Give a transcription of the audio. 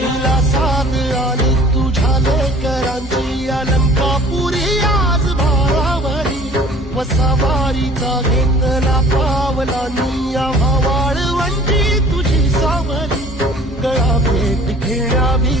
तुला साथ आली तुझ्या लेकरांची अलंकापुरी आज भारावरी वसावारीचा घेतला पावलांनी आव्हा वाळवंटी तुझी सावली गळा भेट घेण्यावी